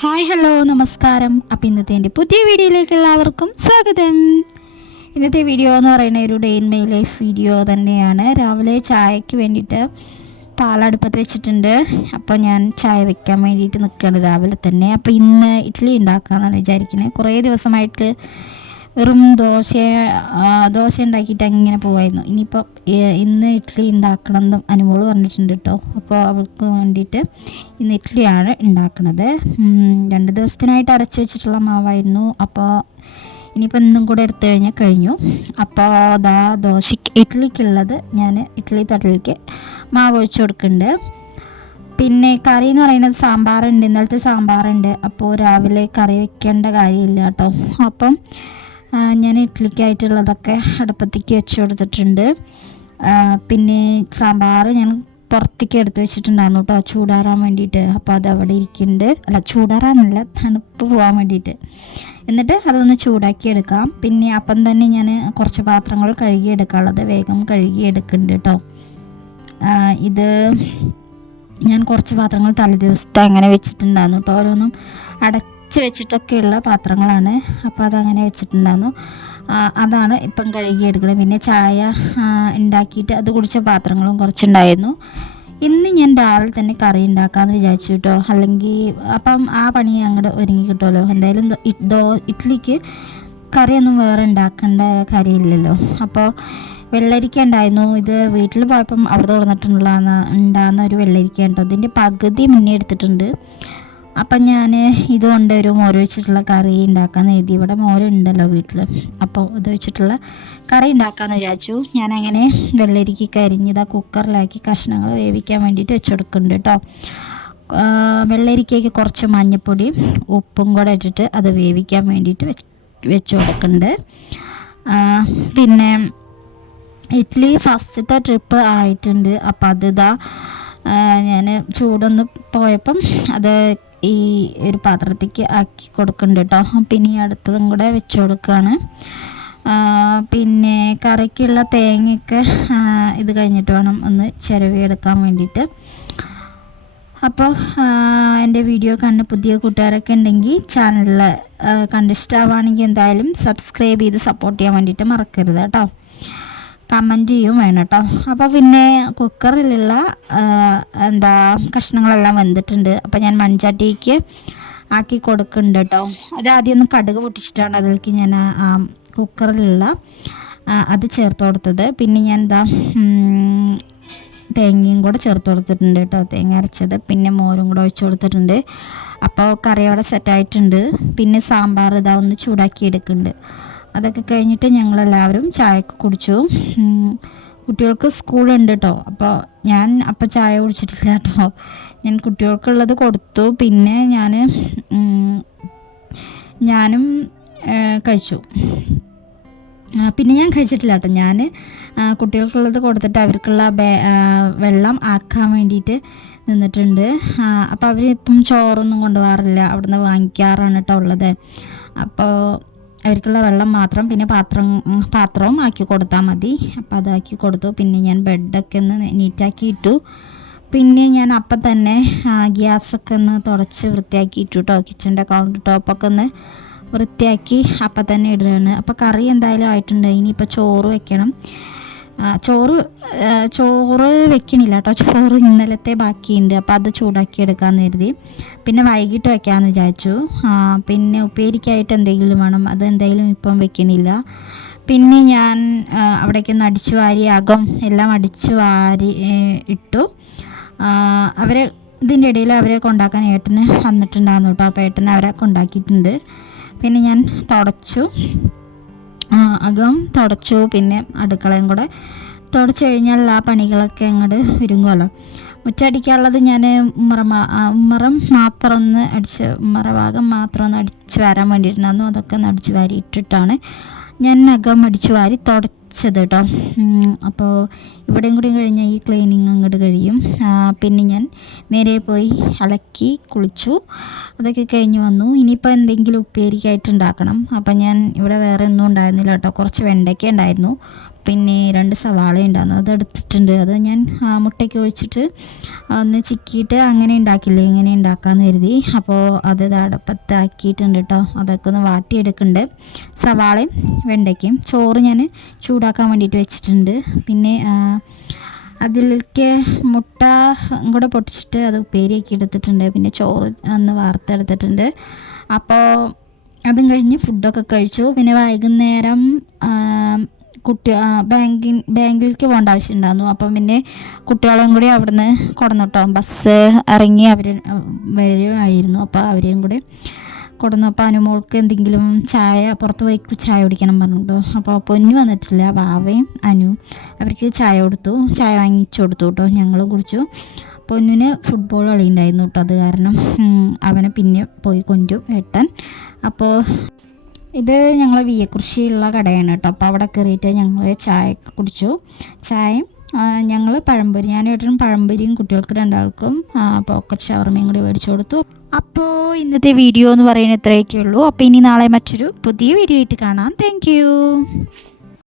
Hi hello നമസ്കാരം. അപ്പോൾ ഇന്നത്തെ എൻ്റെ പുതിയ വീഡിയോയിലേക്ക് എല്ലാവർക്കും സ്വാഗതം. ഇന്നത്തെ വീഡിയോ എന്ന് പറയുന്നത് ഒരു day in my life video തന്നെയാണ്. രാവിലെ ചായക്ക് വേണ്ടിയിട്ട് പാലടുപ്പത്ത് വെച്ചിട്ടുണ്ട്. അപ്പോൾ ഞാൻ ചായ വെക്കാൻ വേണ്ടിയിട്ട് നിൽക്കുകയാണ് രാവിലെ തന്നെ. അപ്പോൾ ഇന്ന് ഇഡ്ഡലി ഉണ്ടാക്കാമെന്നാണ് വിചാരിക്കുന്നത്. കുറേ ദിവസമായിട്ട് വെറും ദോശ ഉണ്ടാക്കിയിട്ട് അങ്ങനെ പോവായിരുന്നു. ഇനിയിപ്പോൾ ഇന്ന് ഇഡ്ഡലി ഉണ്ടാക്കണം എന്ന് അനുമോള് പറഞ്ഞിട്ടുണ്ട് കേട്ടോ. അപ്പോൾ അവൾക്ക് വേണ്ടിയിട്ട് ഇന്ന് ഇഡ്ഡലിയാണ് ഉണ്ടാക്കുന്നത്. 2 ദിവസത്തിനായിട്ട് അരച്ച് വെച്ചിട്ടുള്ള മാവായിരുന്നു. അപ്പോൾ ഇനിയിപ്പോൾ ഇന്നും കൂടെ എടുത്തു കഴിഞ്ഞാൽ കഴിഞ്ഞു. അപ്പോൾ ഇഡ്ഡലിക്കുള്ളത് ഞാൻ ഇഡ്ഡലി തട്ടിലേക്ക് മാവ് ഒഴിച്ച് കൊടുക്കുന്നുണ്ട്. പിന്നെ കറി എന്ന് പറയുന്നത് സാമ്പാറുണ്ട്, ഇന്നലത്തെ സാമ്പാറുണ്ട്. അപ്പോൾ രാവിലെ കറി വെക്കേണ്ട കാര്യമില്ല കേട്ടോ. അപ്പം ഞാൻ ഇഡ്ഡലിക്കായിട്ടുള്ളതൊക്കെ അടുപ്പത്തേക്ക് വെച്ച് കൊടുത്തിട്ടുണ്ട്. പിന്നെ സാമ്പാർ ഞാൻ പുറത്തേക്ക് എടുത്ത് വെച്ചിട്ടുണ്ടായിരുന്നു കേട്ടോ, ചൂടാറാൻ വേണ്ടിയിട്ട്. അപ്പോൾ അത് അവിടെ ഇരിക്കുന്നുണ്ട്. ചൂടാറാനല്ല, തണുപ്പ് പോകാൻ വേണ്ടിയിട്ട്. എന്നിട്ട് അതൊന്ന് ചൂടാക്കി എടുക്കാം. പിന്നെ അപ്പം തന്നെ ഞാൻ കുറച്ച് പാത്രങ്ങൾ കഴുകി എടുക്കാനുള്ളത് വേഗം കഴുകി എടുക്കുന്നുണ്ട് കേട്ടോ. ഇത് ഞാൻ കുറച്ച് പാത്രങ്ങൾ തലേദിവസത്തെ അങ്ങനെ വെച്ചിട്ടുണ്ടായിരുന്നു കേട്ടോ. ഓരോന്നും അടച്ച് വെച്ചിട്ടൊക്കെയുള്ള പാത്രങ്ങളാണ്. അപ്പോൾ അതങ്ങനെ വെച്ചിട്ടുണ്ടായിരുന്നു. അതാണ് ഇപ്പം കഴുകിയെടുക്കുന്നത്. പിന്നെ ചായ ഉണ്ടാക്കിയിട്ട് അത് കുടിച്ച പാത്രങ്ങളും കുറച്ചുണ്ടായിരുന്നു. ഇന്ന് ഞാൻ രാവിലെ തന്നെ കറി ഉണ്ടാക്കാമെന്ന് വിചാരിച്ചു കേട്ടോ. അല്ലെങ്കിൽ അപ്പം ആ പണി അങ്ങോട്ട് ഒരുങ്ങി കിട്ടുമല്ലോ. എന്തായാലും ഇഡ്ഡലിക്ക് കറിയൊന്നും വേറെ ഉണ്ടാക്കേണ്ട കാര്യമില്ലല്ലോ. അപ്പോൾ വെള്ളരിക്ക ഉണ്ടായിരുന്നു. ഇത് വീട്ടിൽ പോയപ്പം അവിടെ ഉണ്ടാകുന്ന ഒരു വെള്ളരിക്ക ഉണ്ടോ, ഇതിൻ്റെ പകുതി മുന്നേ എടുത്തിട്ടുണ്ട്. അപ്പം ഞാൻ ഇതുകൊണ്ട് ഒരു മോര് വെച്ചിട്ടുള്ള കറി ഉണ്ടാക്കാമെന്ന് എഴുതി. ഇവിടെ മോരുണ്ടല്ലോ വീട്ടിൽ. അപ്പോൾ ഇത് വെച്ചിട്ടുള്ള കറി ഉണ്ടാക്കാമെന്ന് വിചാരിച്ചു. ഞാനങ്ങനെ വെള്ളരിക്ക അരിഞ്ഞത് കുക്കറിലാക്കി കഷ്ണങ്ങൾ വേവിക്കാൻ വേണ്ടിയിട്ട് വെച്ച് കൊടുക്കുന്നുണ്ട് കേട്ടോ. വെള്ളരിക്കയ്ക്ക് കുറച്ച് മഞ്ഞൾപ്പൊടി ഉപ്പും കൂടെ ഇട്ടിട്ട് അത് വേവിക്കാൻ വേണ്ടിയിട്ട് വെച്ച് കൊടുക്കുന്നുണ്ട്. പിന്നെ ഇഡ്ഡലി ഫസ്റ്റത്തെ ട്രിപ്പ് ആയിട്ടുണ്ട്. അപ്പം അതിതാ ഞാൻ ചൂടൊന്ന് പോയപ്പം അത് ഈ ഒരു പാത്രത്തേക്ക് ആക്കി കൊടുക്കുന്നുണ്ട് കേട്ടോ. പിന്നെ ഈ അടുത്തതും കൂടെ വെച്ച് കൊടുക്കുകയാണ്. പിന്നെ കറിക്കുള്ള തേങ്ങയൊക്കെ ഇത് കഴിഞ്ഞിട്ട് വേണം ഒന്ന് ചിരവിയെടുക്കാൻ വേണ്ടിയിട്ട്. അപ്പോൾ എൻ്റെ വീഡിയോ കണ്ട് പുതിയ കൂട്ടുകാരൊക്കെ ഉണ്ടെങ്കിൽ ചാനലിൽ കണ്ടിഷ്ടമാവുകയാണെങ്കിൽ എന്തായാലും സബ്സ്ക്രൈബ് ചെയ്ത് സപ്പോർട്ട് ചെയ്യാൻ വേണ്ടിയിട്ട് മറക്കരുത് കേട്ടോ. കമൻറ്റ് ചെയ്യും വേണം കേട്ടോ. അപ്പോൾ പിന്നെ കുക്കറിലുള്ള കഷ്ണങ്ങളെല്ലാം വെന്തിട്ടുണ്ട്. അപ്പോൾ ഞാൻ മൺചട്ടിക്ക് ആക്കി കൊടുക്കുന്നുണ്ട് കേട്ടോ. അത് ആദ്യം ഒന്ന് കടുക് പൊട്ടിച്ചിട്ടാണ് അതിലേക്ക് ഞാൻ കുക്കറിലുള്ള അത് ചേർത്ത് കൊടുത്തത്. പിന്നെ ഞാൻ തേങ്ങയും കൂടെ ചേർത്ത് കൊടുത്തിട്ടുണ്ട് കേട്ടോ, തേങ്ങ അരച്ചത്. പിന്നെ മോരും കൂടെ ഒഴിച്ച് കൊടുത്തിട്ടുണ്ട്. അപ്പോൾ കറി അവിടെ സെറ്റായിട്ടുണ്ട്. പിന്നെ സാമ്പാർ ഒന്ന് ചൂടാക്കി എടുക്കുന്നുണ്ട്. അതൊക്കെ കഴിഞ്ഞിട്ട് ഞങ്ങളെല്ലാവരും ചായയൊക്കെ കുടിച്ചു. കുട്ടികൾക്ക് സ്കൂളുണ്ട് കേട്ടോ. അപ്പോൾ ഞാൻ ചായ കുടിച്ചിട്ടില്ല കേട്ടോ. ഞാൻ കുട്ടികൾക്കുള്ളത് കൊടുത്തു. പിന്നെ ഞാനും കഴിച്ചു. പിന്നെ ഞാൻ കഴിച്ചിട്ടില്ല കേട്ടോ. ഞാൻ കുട്ടികൾക്കുള്ളത് കൊടുത്തിട്ട് അവർക്കുള്ള വെള്ളം ആക്കാൻ വേണ്ടിയിട്ട് നിന്നിട്ടുണ്ട്. അപ്പോൾ അവർ ഇപ്പം ചോറൊന്നും കൊണ്ടുപോകാറില്ല, അവിടുന്ന് വാങ്ങിക്കാറാണ് കേട്ടോ ഉള്ളത്. അപ്പോൾ അവർക്കുള്ള വെള്ളം മാത്രം, പിന്നെ പാത്രവും ആക്കി കൊടുത്താൽ മതി. അപ്പോൾ അതാക്കി കൊടുത്തു. പിന്നെ ഞാൻ ബെഡൊക്കെ ഒന്ന് നീറ്റാക്കി ഇട്ടു. പിന്നെ ഞാൻ അപ്പം തന്നെ ഗ്യാസൊക്കെ ഒന്ന് തുടച്ച് വൃത്തിയാക്കി ഇട്ടു കേട്ടോ. കിച്ചൻ്റെ കൗണ്ടർ ടോപ്പൊക്കെ ഒന്ന് വൃത്തിയാക്കി അപ്പം തന്നെ ഇടുകയാണ്. അപ്പോൾ കറി എന്തായാലും ആയിട്ടുണ്ട്. ഇനിയിപ്പോൾ ചോറ് വെക്കണം. ചോറ് വെക്കണില്ല കേട്ടോ. ചോറ് ഇന്നലത്തെ ബാക്കിയുണ്ട്. അപ്പോൾ അത് ചൂടാക്കി എടുക്കാമെന്ന് കരുതി. പിന്നെ വൈകിട്ട് വെക്കാമെന്ന് വിചാരിച്ചു. പിന്നെ ഉപ്പേരിക്കായിട്ട് എന്തെങ്കിലും വേണം. അത് എന്തായാലും ഇപ്പം വെക്കണില്ല. പിന്നെ ഞാൻ അവിടേക്കൊന്ന് അടിച്ചു വാരി അകം എല്ലാം അടിച്ചു വാരി ഇട്ടു. ഇതിൻ്റെ ഇടയിൽ അവരെ കൊണ്ടാക്കാൻ ഏട്ടന് വന്നിട്ടുണ്ടായിരുന്നു കേട്ടോ. അപ്പോൾ ഏട്ടന് അവരെ കൊണ്ടാക്കിയിട്ടുണ്ട്. പിന്നെ ഞാൻ അകം തുടച്ചു. പിന്നെ അടുക്കളയും കൂടെ തുടച്ചു കഴിഞ്ഞാൽ ആ പണികളൊക്കെ അങ്ങോട്ട് ഒരുങ്ങുമല്ലോ. മുറ്റടിക്കാനുള്ളത് ഞാൻ ഉമ്മറ ഭാഗം മാത്രം ഒന്ന് അടിച്ചു വരാൻ വേണ്ടിയിട്ടുണ്ടായിരുന്നു. അതൊക്കെ ഒന്ന് അടിച്ചു വാരി ഇട്ടിട്ടാണ് ഞാൻ അകം അടിച്ചു വാരി തുടച്ചത് കേട്ടോ. അപ്പോൾ ഇവിടെയും കൂടി കഴിഞ്ഞാൽ ഈ ക്ലീനിങ് അങ്ങോട്ട് കഴിയും. പിന്നെ ഞാൻ നേരെ പോയി അലക്കി കുളിച്ചു. അതൊക്കെ കഴിഞ്ഞ് വന്നു. ഇനിയിപ്പോൾ എന്തെങ്കിലും ഉപ്പേരിക്കായിട്ട് ഉണ്ടാക്കണം. അപ്പം ഞാൻ ഇവിടെ വേറെ ഒന്നും ഉണ്ടായിരുന്നില്ല കേട്ടോ. കുറച്ച് വെണ്ടയ്ക്ക ഉണ്ടായിരുന്നു. പിന്നെ 2 സവാള ഉണ്ടായിരുന്നു, അത് എടുത്തിട്ടുണ്ട്. അത് ഞാൻ മുട്ടയ്ക്ക് ഒഴിച്ചിട്ട് ഒന്ന് ചിക്കിയിട്ട് അങ്ങനെ ഉണ്ടാക്കില്ലേ, ഇങ്ങനെ ഉണ്ടാക്കാമെന്ന് കരുതി. അപ്പോൾ അത് അടുപ്പത്താക്കിയിട്ടുണ്ട് കേട്ടോ. അതൊക്കെ ഒന്ന് വാട്ടിയെടുക്കുന്നുണ്ട്, സവാളയും വെണ്ടയ്ക്കയും. ചോറ് ഞാൻ ചൂടാക്കാൻ വേണ്ടിയിട്ട് വെച്ചിട്ടുണ്ട്. പിന്നെ അതിലേക്ക് മുട്ട കൂടെ പൊട്ടിച്ചിട്ട് അത് ഉപ്പേരിയാക്കി എടുത്തിട്ടുണ്ട്. പിന്നെ ചോറ് ഒന്ന് വാർത്തെടുത്തിട്ടുണ്ട്. അപ്പോൾ അതും കഴിഞ്ഞ് ഫുഡൊക്കെ കഴിച്ചു. പിന്നെ വൈകുന്നേരം ബാങ്കിലേക്ക് പോകേണ്ട ആവശ്യം ഉണ്ടായിരുന്നു. അപ്പം പിന്നെ കുട്ടികളെയും കൂടി അവിടുന്ന് കൊടുന്നിട്ടോ, ബസ് ഇറങ്ങി അവർ വരുമായിരുന്നു. അപ്പോൾ അവരെയും കൂടി കൊടുന്നപ്പോൾ അനുമോൾക്ക് എന്തെങ്കിലും ചായ, പുറത്ത് പോയി ചായ കുടിക്കണം പറഞ്ഞിട്ടോ. അപ്പോൾ പൊന്നു വന്നിട്ടില്ല, വാവയും അനു അവർക്ക് ചായ കൊടുത്തു, ചായ വാങ്ങിച്ചു കൊടുത്തു കേട്ടോ. ഞങ്ങളും കുടിച്ചു. പൊന്നിന് ഫുട്ബോൾ കളി ഉണ്ടായിരുന്നു കേട്ടോ, അത് കാരണം അവനെ പിന്നെ പോയി കൊണ്ടും ഏട്ടൻ. അപ്പോൾ ഇത് ഞങ്ങൾ വിയക്കുറിശിയുള്ള കടയാണ് കേട്ടോ. അപ്പോൾ അവിടെ കയറിയിട്ട് ഞങ്ങൾ ചായയൊക്കെ കുടിച്ചു. ചായയും ഞങ്ങൾ പഴംപൊരി, ഞാനേട്ടനും പഴംപൊരിയും കുട്ടികൾക്ക് 2 ആൾക്കും പോക്കറ്റ് ഷവർമയും കൂടി മേടിച്ചു കൊടുത്തു. അപ്പോൾ ഇന്നത്തെ വീഡിയോ എന്ന് പറയുന്നത് ഇത്രയൊക്കെ ഉള്ളൂ. അപ്പോൾ ഇനി നാളെ മറ്റൊരു പുതിയ വീഡിയോ ആയിട്ട് കാണാം. താങ്ക്